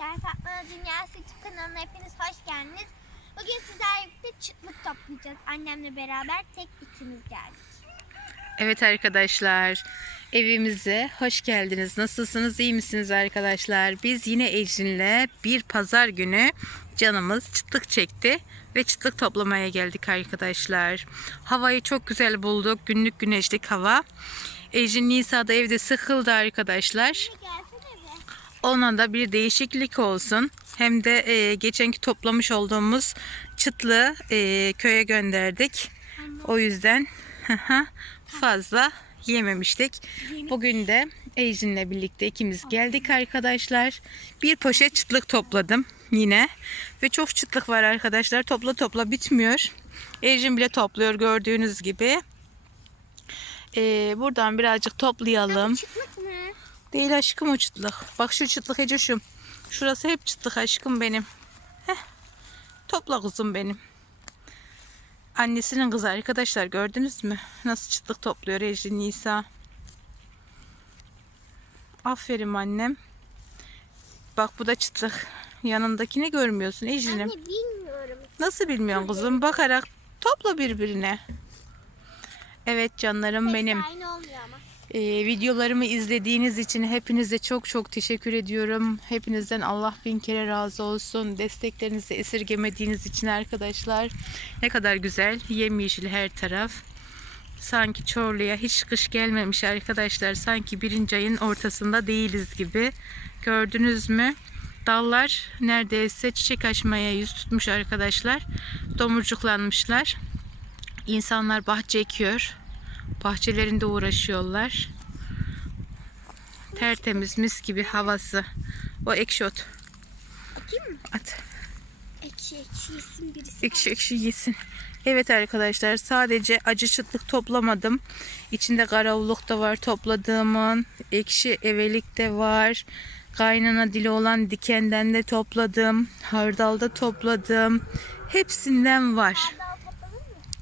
Fatma Dünyası YouTube kanalına hepiniz hoş geldiniz. Bugün sizlerle birlikte çıtlık toplayacağız. Annemle beraber tek ikimiz geldik. Evet arkadaşlar, evimize hoş geldiniz. Nasılsınız, iyi misiniz arkadaşlar? Biz yine Ecrin'le bir pazar günü canımız çıtlık çekti ve çıtlık toplamaya geldik arkadaşlar. Havayı çok güzel bulduk, günlük güneşlik hava. Ecrin Nisa'da evde sıkıldı arkadaşlar. Be. Ona da bir değişiklik olsun. Hem de e, geçenki toplamış olduğumuz çıtlığı e, köye gönderdik. O yüzden fazla yememiştik. Bugün de Ejin'le birlikte ikimiz geldik arkadaşlar. Bir poşet çıtlık topladım yine. Ve çok çıtlık var arkadaşlar. Topla topla bitmiyor. Ejin bile topluyor gördüğünüz gibi. E, buradan birazcık toplayalım. Değil aşkım o çıtlık. Bak şu çıtlık Ece şu. Şurası hep çıtlık aşkım benim. Heh. Topla kızım benim. Annesinin kızı arkadaşlar gördünüz mü? Nasıl çıtlık topluyor Ece Nisa. Aferin annem. Bak bu da çıtlık. Yanındakini görmüyorsun Ece'nim. Anne bilmiyorum. Nasıl bilmiyorsun kızım? Bakarak topla birbirine. Evet canlarım benim. Hepsi aynı olmuyor ama. Ee, videolarımı izlediğiniz için hepinize çok çok teşekkür ediyorum. Hepinizden Allah bin kere razı olsun. Desteklerinizi esirgemediğiniz için arkadaşlar. Ne kadar güzel. Yemyeşil her taraf. Sanki Çorlu'ya hiç kış gelmemiş arkadaşlar. Sanki birinci ayın ortasında değiliz gibi. Gördünüz mü? Dallar neredeyse çiçek açmaya yüz tutmuş arkadaşlar. Domurcuklanmışlar. İnsanlar bahçe ekiyor. Bahçelerinde uğraşıyorlar. Tertemiz mis gibi havası. O ekşi ot. Atayım mı? At. Ekşi ekşi yesin birisi. Ekşi ekşi yesin. Evet arkadaşlar sadece acı çıtlık toplamadım. İçinde karavuluk da var topladığımın. Ekşi evelik de var. Kaynana dili olan dikenden de topladım. Hardalda topladım. Hepsinden var.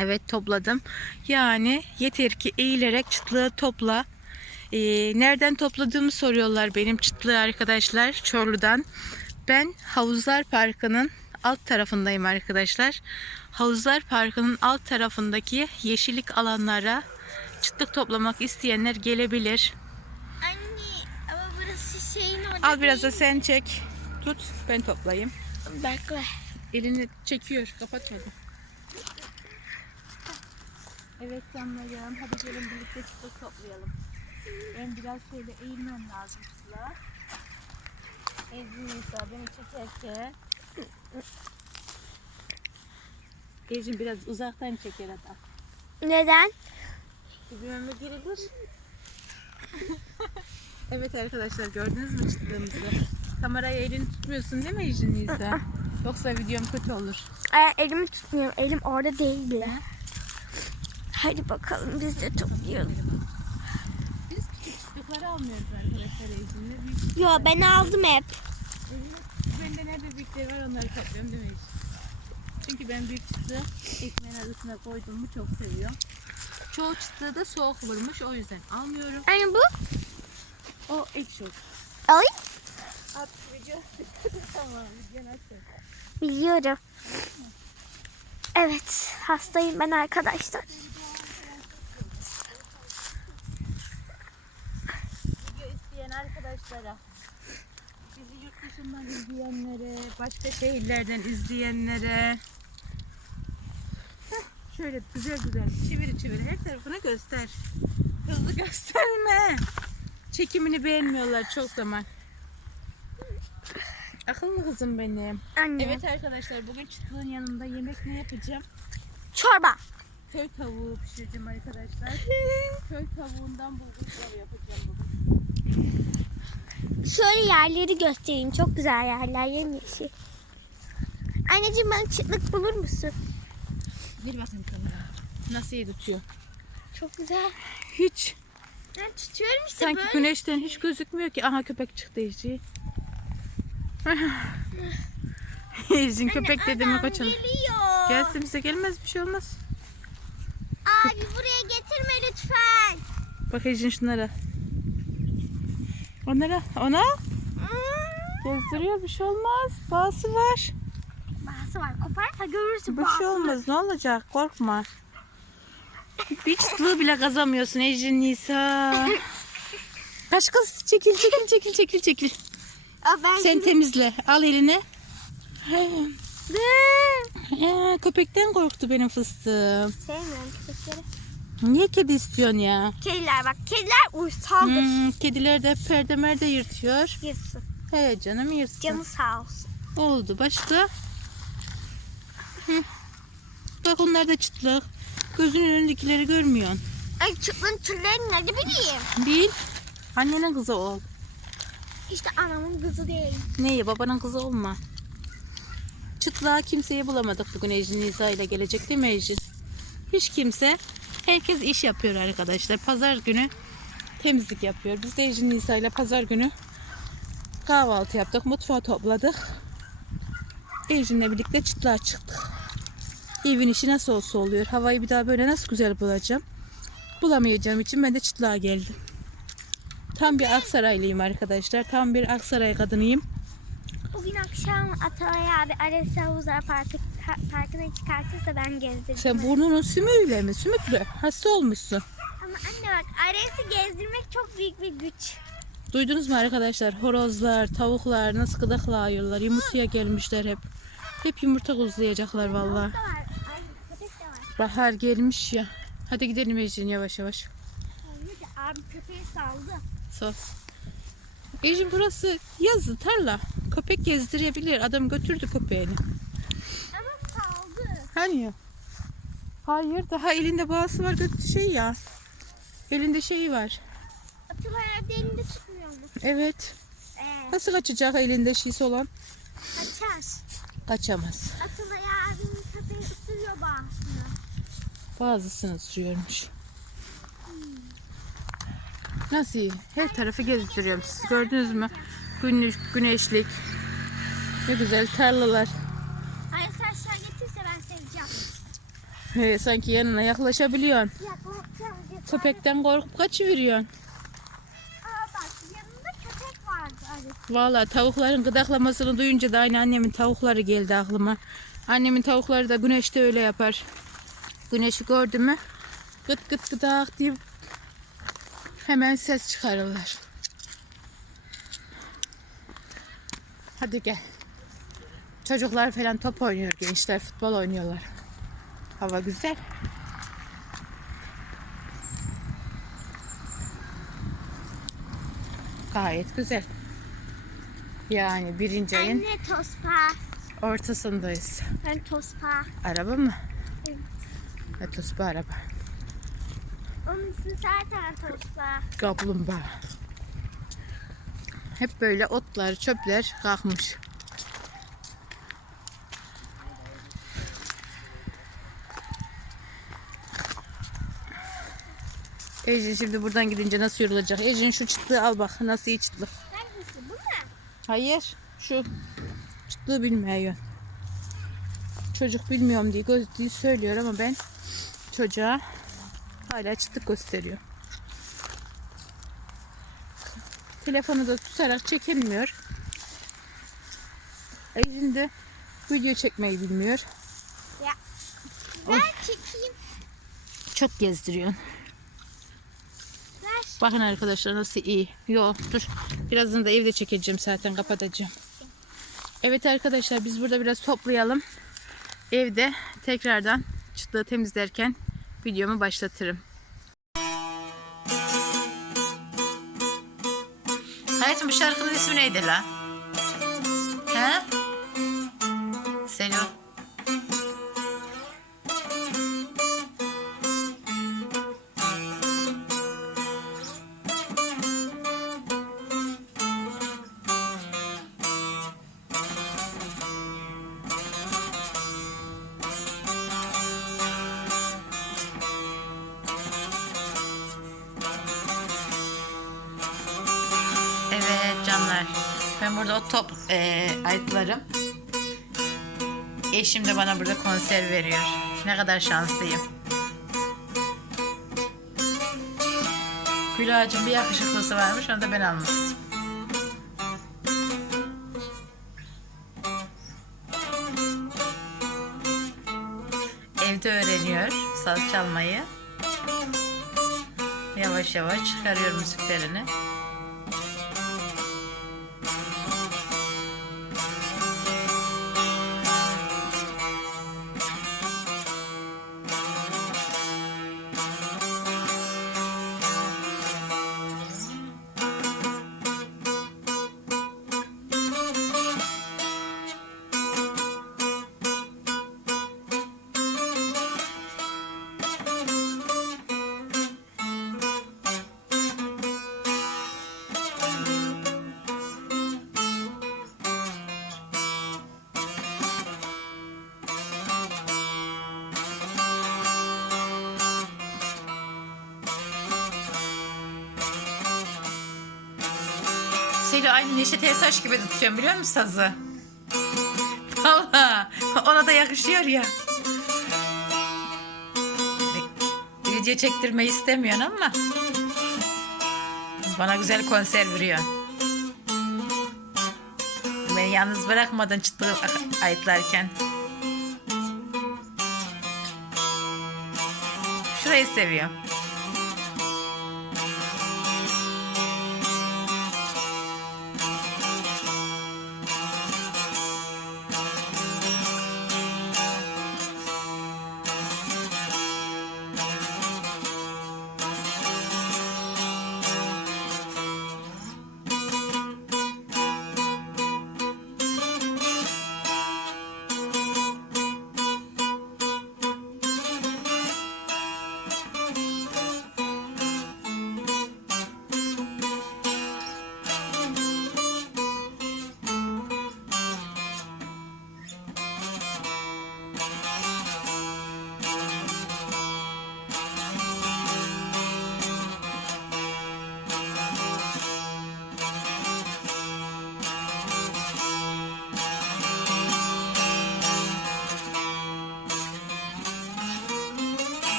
Evet topladım. Yani yeter ki eğilerek çıtlığı topla. Ee, nereden topladığımı soruyorlar benim çıtlığı arkadaşlar Çorlu'dan. Ben Havuzlar Parkı'nın alt tarafındayım arkadaşlar. Havuzlar Parkı'nın alt tarafındaki yeşillik alanlara çıtlık toplamak isteyenler gelebilir. Anne ama burası şeyin orada Al biraz da sen çek. Tut ben toplayayım. Bekle. Elini çekiyor. Kapatmadım. Evet canlarım. Hadi gelin birlikte çıtlık toplayalım. Ben biraz şöyle eğilmem lazım çıtlığa. Ezgi Nisa beni çekerken. Ejin biraz uzaktan çeker hatta. Neden? Dibime girilir. evet arkadaşlar gördünüz mü çıtlığımızı? Kamerayı elini tutmuyorsun değil mi Ejin Nisa? Yoksa videom kötü olur. Ay, elimi tutmuyorum. Elim orada değil bile. Hadi bakalım biz de toplayalım. Biz küçük almıyoruz arkadaşlar. Büyük Yo ben aldım hep. Bende nerede büyükleri var onları topluyorum değil mi? Çünkü ben büyük çıtlığı ekmeğin arasına koydum mu çok seviyorum. Çoğu çıtlığı da soğuk vurmuş o yüzden almıyorum. Anne bu? O ekşi olur. Alayım. At video. tamam videonu aç. Biliyorum. Evet, hastayım ben arkadaşlar. Video isteyen arkadaşlara. Bizi yurt dışından izleyenlere, başka şehirlerden izleyenlere. Heh, şöyle güzel güzel çeviri çeviri her tarafını göster. Hızlı gösterme. Çekimini beğenmiyorlar çok zaman. Akıllı kızım benim. Anne. Evet arkadaşlar bugün çıtlığın yanında yemek ne yapacağım? Çorba. Köy tavuğu pişireceğim arkadaşlar. Köy tavuğundan bulgur pilavı yapacağım bugün. Şöyle yerleri göstereyim. Çok güzel yerler yemyeşil. Anneciğim bana çıtlık bulur musun? Gir bakayım kameraya. Nasıl iyi tutuyor? Çok güzel. Hiç. Ben tutuyorum işte Sanki böyle. güneşten hiç gözükmüyor ki. Aha köpek çıktı Eci. Eci'nin köpek dedi mi kaçalım. geliyor. Gelsin bize gelmez bir şey olmaz. Abi buraya getirme lütfen. Bak Eci'nin şunlara. Onlara. Ona. Hmm. Gezdiriyor bir şey olmaz. Bağısı var. Bazı var. Koparsa görürsün Bir şey olmaz ne olacak korkma. Bir çıtlığı bile kazamıyorsun Ecrin Nisa. Kaç kız çekil çekil çekil çekil çekil. Aa, ben Sen temizle al eline. Ne? Ee, köpekten korktu benim fıstığım. Sevmiyorum köpekleri. Niye kedi istiyorsun ya? Kediler bak. Kediler uysaldır. Hmm, kediler de perde merde yırtıyor. Yırtsın. He canım yırtsın. Canı sağ olsun. Oldu başka? Hı. Bak onlar da çıtlık. Gözünün önündekileri görmüyorsun. Ay çıtlığın türlerini ne bileyim. Bil. Annenin kızı ol. İşte anamın kızı değil. Neyi babanın kızı olma. Çıtlığa kimseyi bulamadık bugün Ecin Nisa ile gelecek değil mi Ecin? Hiç kimse. Herkes iş yapıyor arkadaşlar. Pazar günü temizlik yapıyor. Biz de Ecin Nisa ile pazar günü kahvaltı yaptık. Mutfağı topladık. Ejin'le birlikte çıtlığa çıktık. Evin işi nasıl olsa oluyor. Havayı bir daha böyle nasıl güzel bulacağım. Bulamayacağım için ben de çıtlığa geldim. Tam bir Aksaraylıyım arkadaşlar. Tam bir Aksaray kadınıyım. Bugün akşam Atalay abi Ares Havuzlar Parkı, Parkı'na çıkartırsa ben gezdiririm. Sen burnunun sümüğüyle mi? Sümüklü. Hasta olmuşsun. Ama anne bak Ares'i gezdirmek çok büyük bir güç. Duydunuz mu arkadaşlar? Horozlar, tavuklar nasıl gıdaklıyorlar. Yumurtaya gelmişler hep. Hep yumurta kuzlayacaklar var. Bahar gelmiş ya. Hadi gidelim Ecrin yavaş yavaş. Abi köpeği saldı. Sos. Ecrin burası yazı tarla. Köpek gezdirebilir. Adam götürdü köpeğini. Hani? Hayır daha elinde bağısı var götü şey ya. Elinde şeyi var. Atalay abi elinde tutmuyor mu? Evet. Ee, Nasıl kaçacak elinde şeysi olan? kaçar. Kaçamaz. Atalay abinin köpeği ısırıyor bağısını. Bazısını sürüyormuş. Nasıl iyi? Her tarafı gezdiriyorum. Siz gördünüz mü? Güneş, güneşlik. Ne güzel tarlalar. Ares aşağı getirse ben seveceğim. He, sanki yanına yaklaşabiliyorsun. Yaklaşacağım. Köpekten korkup kaçıveriyorsun. Aa bak yanında köpek vardı Ares. Vallahi tavukların gıdaklamasını duyunca da aynı annemin tavukları geldi aklıma. Annemin tavukları da güneşte öyle yapar. Güneşi gördü mü gıt gıt gıdak diye hemen ses çıkarırlar. Hadi gel. Çocuklar falan top oynuyor, gençler futbol oynuyorlar. Hava güzel. Gayet güzel. Yani birinci ayın Anne tospa. ortasındayız. Ben tospa. Araba mı? Evet. Evet, bu araba. Onun ismi zaten tospa. Kaplumbağa. Hep böyle otlar, çöpler kalkmış. Ecin şimdi buradan gidince nasıl yorulacak? Ecin şu çıtlığı al bak nasıl iyi çıtlık. Hangisi bu mu? Hayır şu çıtlığı bilmiyor. Çocuk bilmiyorum diye, göz diye söylüyor ama ben çocuğa hala çıtlık gösteriyor. Telefonu da tutarak çekilmiyor. Elinde video çekmeyi bilmiyor. Ver çekeyim. Çok gezdiriyor. Bakın arkadaşlar nasıl iyi. Yo dur. Birazdan da evde çekeceğim zaten kapatacağım. Evet arkadaşlar biz burada biraz toplayalım. Evde tekrardan çıtlığı temizlerken videomu başlatırım. Hayatım bu şarkının ismi neydi la? He? Selo. alırım. Eşim de bana burada konser veriyor. Ne kadar şanslıyım. Gül bir yakışıklısı varmış onu da ben almıştım. Evde öğreniyor saz çalmayı. Yavaş yavaş çıkarıyor müziklerini. Aynı Neşet Ertaş gibi tutuyorum biliyor musun sazı? Valla ona da yakışıyor ya. Video çektirmeyi istemiyorsun ama bana güzel konser veriyor. Beni yalnız bırakmadın çıtlığı ayıtlarken. Şurayı seviyorum.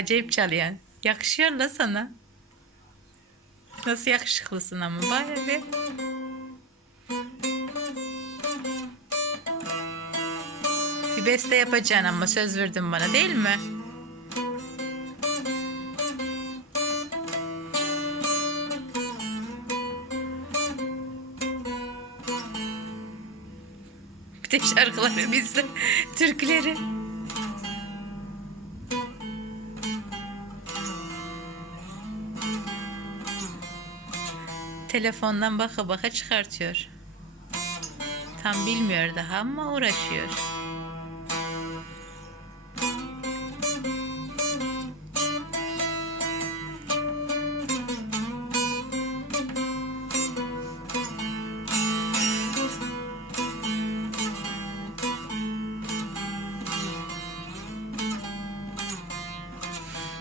Acayip çalıyor. Yakışıyor da sana. Nasıl yakışıklısın ama baya bir. Bir beste yapacaksın ama söz verdin bana değil mi? Bir de şarkıları bizde, türküleri. Telefondan baka baka çıkartıyor. Tam bilmiyor daha ama uğraşıyor.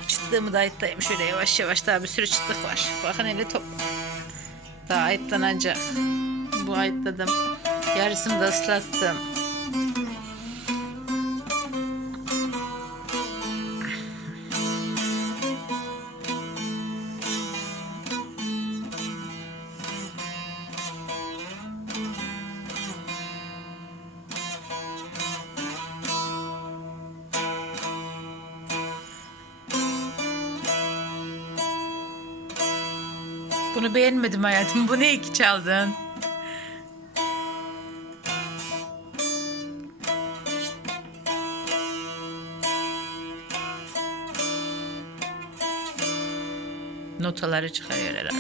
Çıtlığımı da ayıtlayayım şöyle yavaş yavaş daha bir sürü çıtlık var. Bakın hele top. Daha ayıtlanacak. Bu ayıtladım. Yarısını da ıslattım. Bunu beğenmedim hayatım. Bu ne iki çaldın? Notaları çıkarıyor herhalde.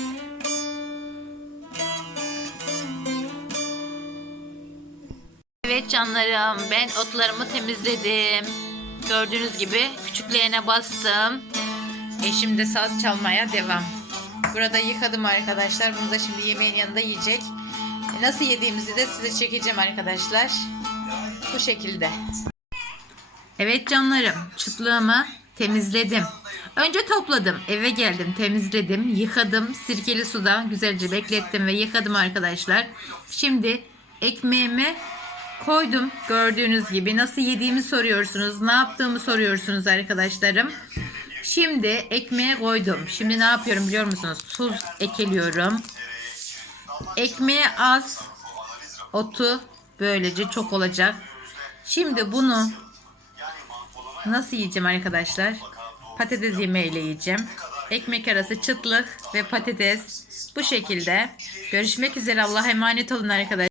Evet canlarım ben otlarımı temizledim. Gördüğünüz gibi küçüklerine bastım. Eşim de saz çalmaya devam. Burada yıkadım arkadaşlar. Bunu da şimdi yemeğin yanında yiyecek. Nasıl yediğimizi de size çekeceğim arkadaşlar. Bu şekilde. Evet canlarım, çıtlığımı temizledim. Önce topladım, eve geldim, temizledim, yıkadım, sirkeli suda güzelce beklettim ve yıkadım arkadaşlar. Şimdi ekmeğimi koydum gördüğünüz gibi. Nasıl yediğimi soruyorsunuz, ne yaptığımı soruyorsunuz arkadaşlarım. Şimdi ekmeğe koydum. Şimdi ne yapıyorum biliyor musunuz? Tuz ekeliyorum. Ekmeğe az, otu böylece çok olacak. Şimdi bunu nasıl yiyeceğim arkadaşlar? Patates yemeğiyle yiyeceğim. Ekmek arası çıtlık ve patates bu şekilde. Görüşmek üzere. Allah'a emanet olun arkadaşlar.